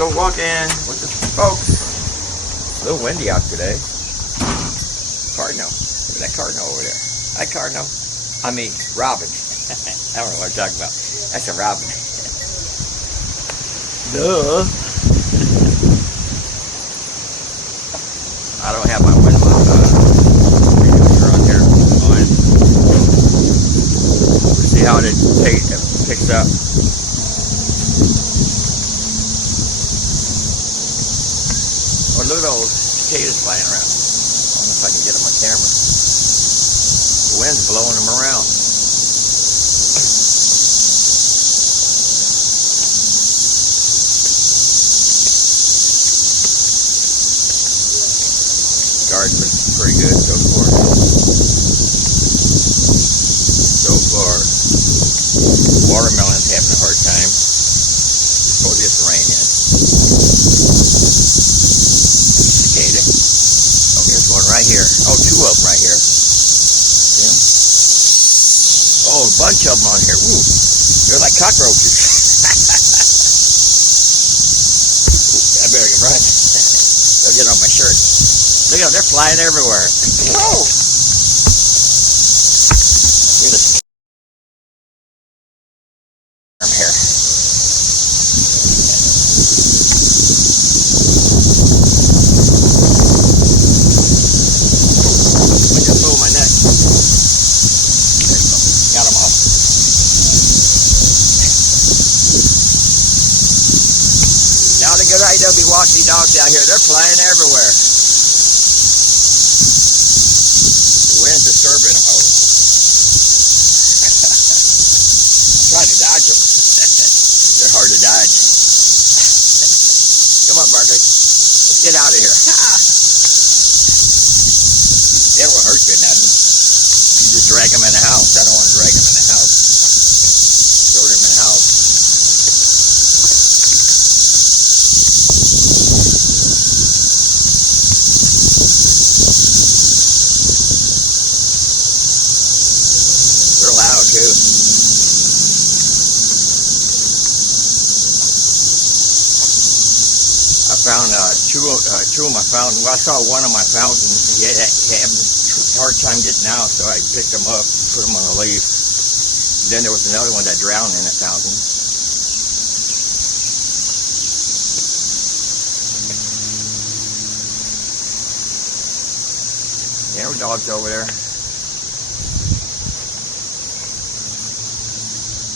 go walking with the folks. It's a little windy out today. Cardinal. Look at that cardinal over there. Hi, Cardinal. I mean, Robin. I don't know what I'm talking about. That's a Robin. Duh. I don't have my window on here on. See how it picks up. Oh, look at those cicadas flying around. I don't know if I can get them on camera. The wind's blowing them around. Garden's been pretty good so far. Watermelon's having a hard time. Supposed to get some rain in. Cicada. Oh, here's one right here. Oh, two of them right here. See them? Oh, a bunch of them on here. Ooh, they're like cockroaches. Ooh, I better get right. They'll get on my shirt. Look at them, they're flying everywhere. Oh! Look at this arm here. Let me just move my neck. There you go. Got them off. Now the good idea to be walking these dogs out here. They're flying everywhere. Wind's disturbing them. Oh. Trying to dodge them. They're hard to dodge. Come on, Barkley. Let's get out of here. They don't hurt you nothing. You just drag them in the house. I don't want to drag them in the house. Throw them in the house. They're loud too. I found two of my fountains. Well, I saw one of my fountains. He had a hard time getting out, so I picked them up, put them on a leaf. Then there was another one that drowned in a fountain. There were dogs over there.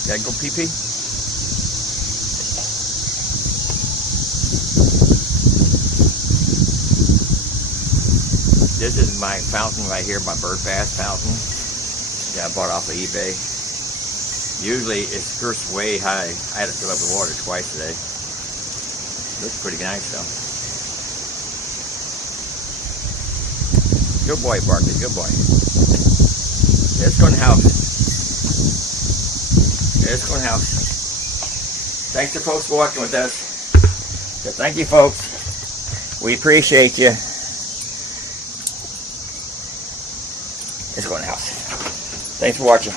Gotta go pee-pee? This is my fountain right here, my bird bath fountain that I bought off of eBay. Usually it skirts way high. I had to fill up the water twice today. Looks pretty nice though. Good boy, Barkley, good boy. Let's go in the house. Let's go in the house. Thanks to folks for watching with us. So thank you, folks. We appreciate you. Let's go in the house. Thanks for watching.